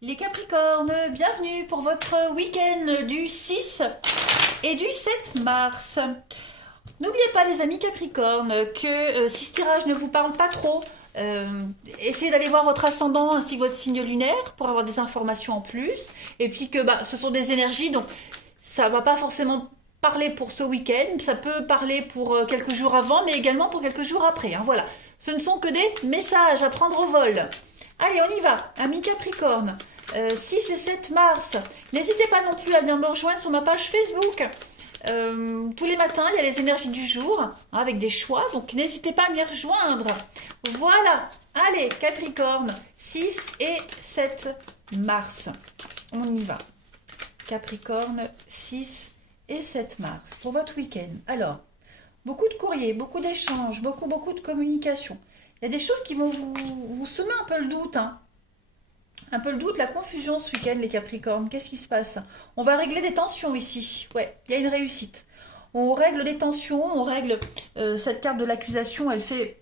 Les Capricornes, bienvenue pour votre week-end du 6 et du 7 mars. N'oubliez pas les amis Capricornes que si ce tirage ne vous parle pas trop, essayez d'aller voir votre ascendant ainsi que votre signe lunaire pour avoir des informations en plus. Et puis que ce sont des énergies, donc ça va pas forcément parler pour ce week-end, ça peut parler pour quelques jours avant, mais également pour quelques jours après. Hein, voilà. Ce ne sont que des messages à prendre au vol. Allez, on y va, amis Capricorne. 6 et 7 mars. N'hésitez pas non plus à venir me rejoindre sur ma page Facebook. Tous les matins, il y a les énergies du jour, hein, avec des choix, donc n'hésitez pas à m'y rejoindre. Voilà, allez, Capricorne, 6 et 7 mars. On y va. Capricorne, 6 et 7 mars, pour votre week-end. Alors, beaucoup de courriers, beaucoup d'échanges, beaucoup de communication. Il y a des choses qui vont vous semer un peu le doute, hein. Un peu le doute, la confusion ce week-end, les Capricornes. Qu'est-ce qui se passe? On va régler des tensions ici. Ouais, il y a une réussite. On règle des tensions, on règle cette carte de l'accusation. Elle fait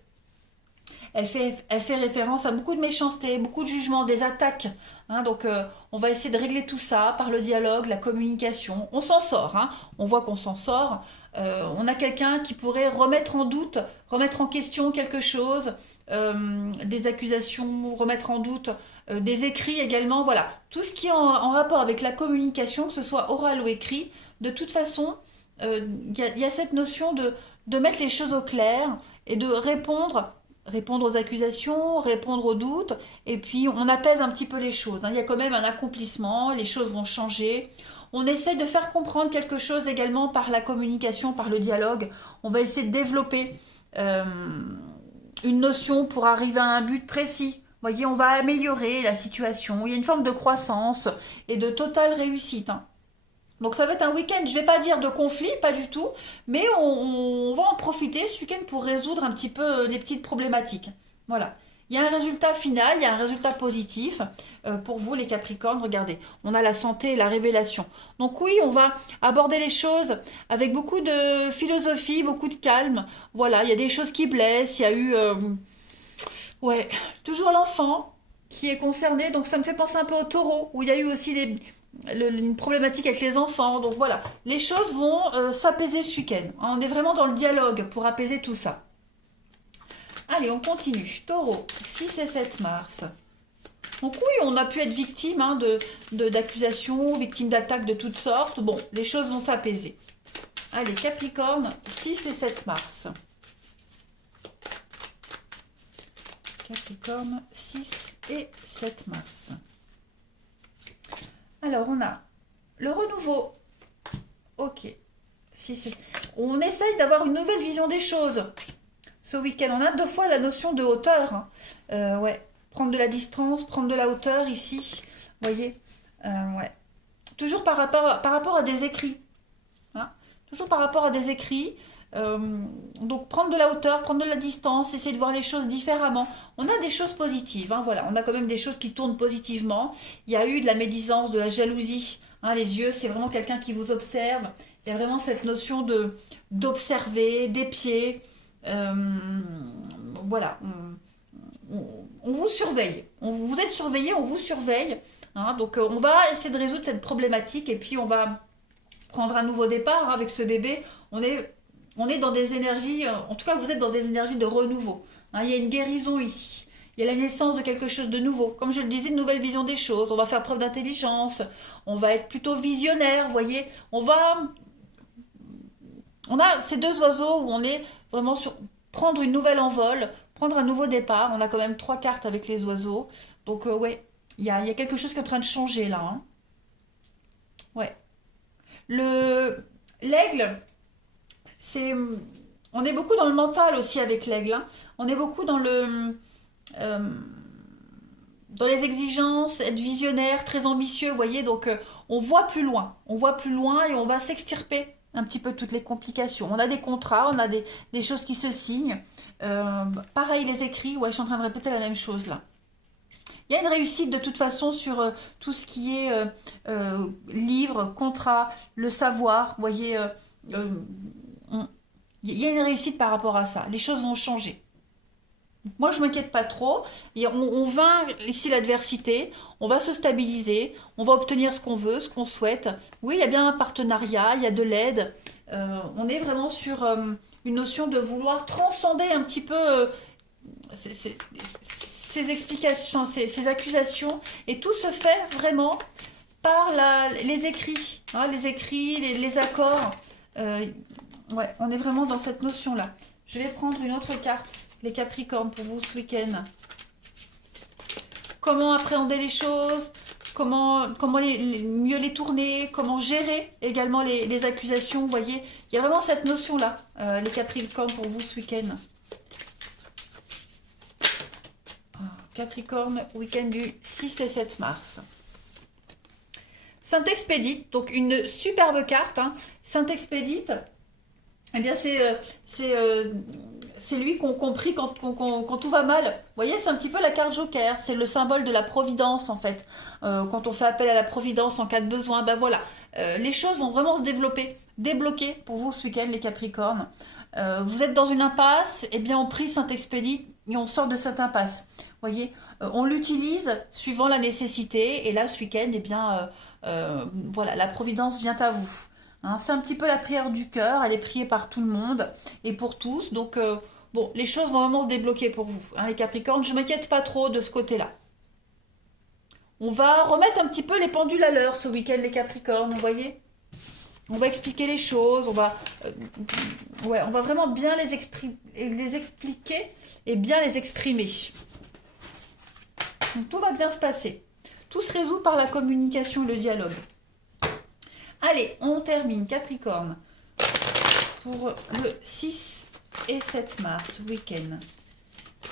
référence à beaucoup de méchanceté, beaucoup de jugement, des attaques. Hein, donc, on va essayer de régler tout ça par le dialogue, la communication. On s'en sort. Hein, on voit qu'on s'en sort. On a quelqu'un qui pourrait remettre en doute, remettre en question quelque chose, des accusations, remettre en doute des écrits également. Voilà, tout ce qui est en rapport avec la communication, que ce soit oral ou écrit, de toute façon, y a cette notion de mettre les choses au clair et de répondre aux accusations, répondre aux doutes, et puis on apaise un petit peu les choses. Hein. Il y a quand même un accomplissement, les choses vont changer. On essaie de faire comprendre quelque chose également par la communication, par le dialogue. On va essayer de développer une notion pour arriver à un but précis. Vous voyez, on va améliorer la situation. Il y a une forme de croissance et de totale réussite. Hein. Donc ça va être un week-end, je ne vais pas dire de conflit, pas du tout, mais on va en profiter ce week-end pour résoudre un petit peu les petites problématiques. Voilà. Il y a un résultat final, il y a un résultat positif pour vous les Capricornes. Regardez, on a la santé et la révélation. Donc oui, on va aborder les choses avec beaucoup de philosophie, beaucoup de calme. Voilà, il y a des choses qui blessent, il y a eu... ouais, toujours l'enfant qui est concerné, donc ça me fait penser un peu au taureau, où il y a eu aussi une problématique avec les enfants. Donc voilà, les choses vont s'apaiser ce week-end. On est vraiment dans le dialogue pour apaiser tout ça. Allez, on continue. Taureau, 6 et 7 mars. Donc oui, on a pu être victime hein, d'accusations, victime d'attaques de toutes sortes. Bon, les choses vont s'apaiser. Allez, Capricorne, 6 et 7 mars. Capricorne, 6 et 7 mars. Alors, on a le renouveau. Ok. On essaye d'avoir une nouvelle vision des choses. Ce week-end, on a deux fois la notion de hauteur. Hein. Ouais. Prendre de la distance, prendre de la hauteur ici. Vous voyez ouais. Toujours par rapport à des écrits. Hein. Toujours par rapport à des écrits. Donc prendre de la hauteur, prendre de la distance, essayer de voir les choses différemment. On a des choses positives, hein, voilà. On a quand même des choses qui tournent positivement. Il y a eu de la médisance, de la jalousie. Hein, les yeux, c'est vraiment quelqu'un qui vous observe. Il y a vraiment cette notion d'observer, d'épier. Voilà. On vous surveille. Vous êtes surveillé, on vous surveille. Hein, donc on va essayer de résoudre cette problématique et puis on va prendre un nouveau départ hein, avec ce bébé. On est dans des énergies, en tout cas vous êtes dans des énergies de renouveau. Hein, il y a une guérison ici. Il y a la naissance de quelque chose de nouveau. Comme je le disais, une nouvelle vision des choses. On va faire preuve d'intelligence. On va être plutôt visionnaire, vous voyez. On a ces deux oiseaux où on est vraiment sur prendre une nouvelle envol, prendre un nouveau départ. On a quand même trois cartes avec les oiseaux. Donc ouais, il y a quelque chose qui est en train de changer là. Hein. Ouais. L'aigle, c'est on est beaucoup dans le mental aussi avec l'aigle. Hein. On est beaucoup euh, dans les exigences, être visionnaire, très ambitieux, vous voyez. Donc on voit plus loin et on va s'extirper un petit peu toutes les complications. On a des contrats, on a des choses qui se signent. Pareil les écrits, ouais, je suis en train de répéter la même chose là. Il y a une réussite de toute façon sur tout ce qui est livre, contrat, le savoir. Vous voyez, il y a une réussite par rapport à ça. Les choses vont changer. Moi, je m'inquiète pas trop. Et on vainc ici l'adversité. On va se stabiliser. On va obtenir ce qu'on veut, ce qu'on souhaite. Oui, il y a bien un partenariat, il y a de l'aide. On est vraiment sur une notion de vouloir transcender un petit peu ces explications, ces accusations. Et tout se fait vraiment par les écrits, hein, les écrits, les accords. Ouais, on est vraiment dans cette notion-là. Je vais prendre une autre carte, les Capricornes, pour vous ce week-end. Comment appréhender les choses, comment mieux les tourner, comment gérer également les accusations. Vous voyez, il y a vraiment cette notion-là, les Capricornes, pour vous ce week-end. Capricorne, week-end du 6 et 7 mars. Saint-Expédite, donc une superbe carte. Hein. Saint-Expédite, eh bien c'est lui qu'on prie quand tout va mal. Vous voyez, c'est un petit peu la carte Joker. C'est le symbole de la providence, en fait. Quand on fait appel à la providence en cas de besoin, ben voilà. Les choses vont vraiment se développer, débloquer pour vous ce week-end, les Capricornes. Vous êtes dans une impasse, eh bien on prie Saint-Expédite et on sort de cette impasse. Vous voyez, on l'utilise suivant la nécessité. Et là, ce week-end, eh bien, voilà, la providence vient à vous. Hein, c'est un petit peu la prière du cœur. Elle est priée par tout le monde et pour tous. Donc, bon, les choses vont vraiment se débloquer pour vous. Hein, les Capricornes, je ne m'inquiète pas trop de ce côté-là. On va remettre un petit peu les pendules à l'heure ce week-end, les Capricornes, vous voyez. On va expliquer les choses, on va vraiment bien les expliquer et bien les exprimer. Donc, tout va bien se passer. Tout se résout par la communication et le dialogue. Allez, on termine Capricorne pour le 6 et 7 mars, week-end.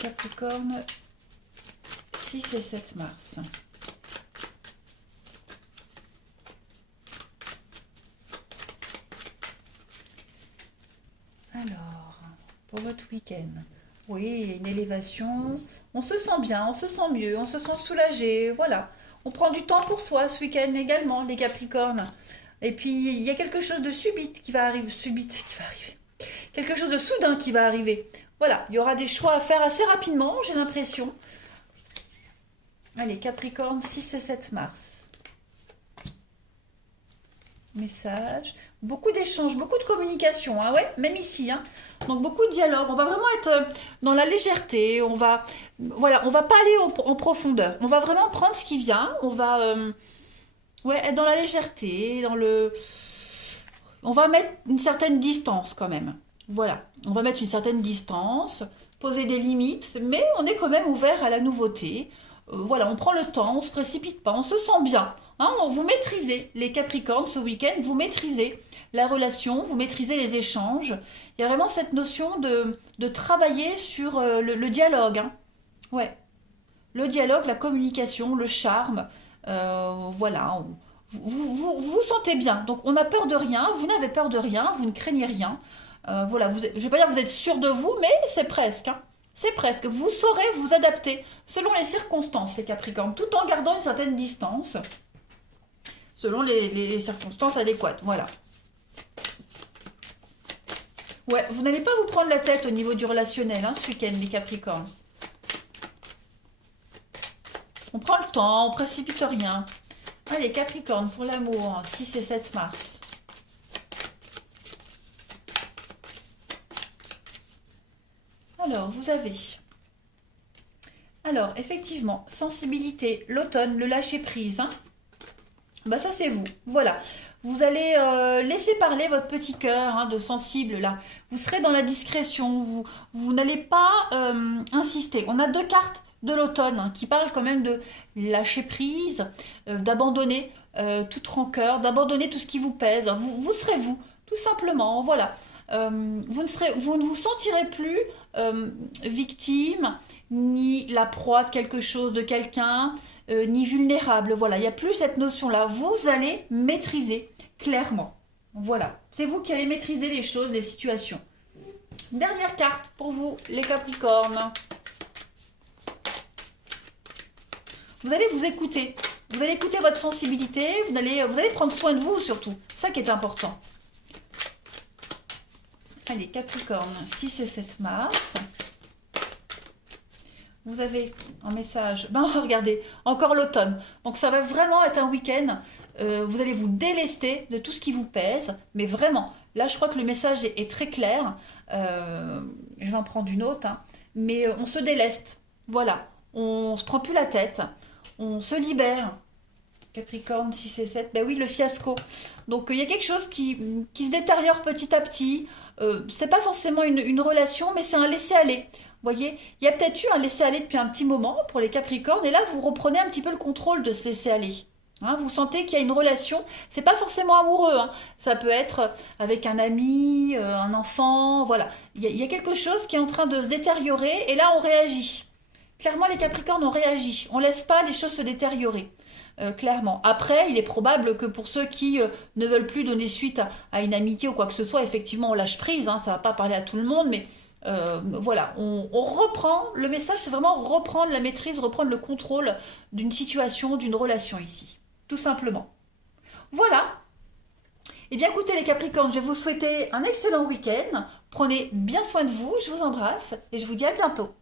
Capricorne, 6 et 7 mars. Alors, pour votre week-end, oui, une élévation, on se sent bien, on se sent mieux, on se sent soulagé, voilà. On prend du temps pour soi ce week-end également, les Capricornes. Et puis, il y a quelque chose de subite qui va arriver. Quelque chose de soudain qui va arriver. Voilà, il y aura des choix à faire assez rapidement, j'ai l'impression. Allez, Capricorne, 6 et 7 mars. Message. Beaucoup d'échanges, beaucoup de communication, hein, ouais, même ici. Hein. Donc, beaucoup de dialogue. On va vraiment être dans la légèreté. On va pas aller en profondeur. On va vraiment prendre ce qui vient. On va... ouais, être dans la légèreté, on va mettre une certaine distance quand même. Voilà, on va mettre une certaine distance, poser des limites, mais on est quand même ouvert à la nouveauté. Voilà, on prend le temps, on se précipite pas, on se sent bien. Hein, vous maîtrisez les Capricornes ce week-end, vous maîtrisez la relation, vous maîtrisez les échanges. Il y a vraiment cette notion de travailler sur le dialogue. Hein. Ouais, le dialogue, la communication, le charme. Voilà, vous sentez bien. Donc on n'a peur de rien, vous n'avez peur de rien, vous ne craignez rien. Voilà, je ne vais pas dire que vous êtes sûr de vous, mais c'est presque. Hein. C'est presque. Vous saurez vous adapter selon les circonstances, les Capricornes, tout en gardant une certaine distance, selon les circonstances adéquates. Voilà. Ouais, vous n'allez pas vous prendre la tête au niveau du relationnel, hein, ce week-end, les Capricornes. On prend le temps, on précipite rien. Allez, Capricorne, pour l'amour, 6 et 7 mars. Alors, vous avez... Alors, effectivement, sensibilité, l'automne, le lâcher-prise. Hein. Bah ça, c'est vous. Voilà. Vous allez laisser parler votre petit cœur hein, de sensible, là. Vous serez dans la discrétion. Vous n'allez pas insister. On a deux cartes de l'automne hein, qui parlent quand même de lâcher prise, d'abandonner toute rancœur, d'abandonner tout ce qui vous pèse. Vous serez vous, tout simplement. Voilà. Vous ne vous sentirez plus victime, ni la proie de quelque chose, de quelqu'un, ni vulnérable. Voilà, il n'y a plus cette notion-là. Vous allez maîtriser clairement. Voilà, c'est vous qui allez maîtriser les choses, les situations. Dernière carte pour vous, les Capricornes. Vous allez vous écouter. Vous allez écouter votre sensibilité. Vous allez prendre soin de vous surtout. C'est ça qui est important. Allez, Capricorne, 6 et 7 mars. vous avez un message. Ben regardez, encore l'automne. Donc ça va vraiment être un week-end. Vous allez vous délester de tout ce qui vous pèse. Mais vraiment, là je crois que le message est très clair. Je vais en prendre une autre. Hein. Mais on se déleste. Voilà. On se prend plus la tête. On se libère. Capricorne 6 et 7, ben oui, le fiasco. Donc il y a quelque chose qui se détériore petit à petit. C'est pas forcément une relation, mais c'est un laisser-aller. Vous voyez, il y a peut-être eu un laisser-aller depuis un petit moment pour les Capricornes, et là vous reprenez un petit peu le contrôle de ce laisser-aller. Hein, vous sentez qu'il y a une relation, c'est pas forcément amoureux, hein. Ça peut être avec un ami, un enfant, voilà. Il y a quelque chose qui est en train de se détériorer, et là on réagit. Clairement, les Capricornes, on réagit. On laisse pas les choses se détériorer. Clairement. Après, il est probable que pour ceux qui ne veulent plus donner suite à une amitié ou quoi que ce soit, effectivement, on lâche prise. Hein, ça va pas parler à tout le monde, mais voilà, on reprend. Le message, c'est vraiment reprendre la maîtrise, reprendre le contrôle d'une situation, d'une relation ici. Tout simplement. Voilà. Eh bien, écoutez, les Capricornes, je vais vous souhaiter un excellent week-end. Prenez bien soin de vous. Je vous embrasse et je vous dis à bientôt.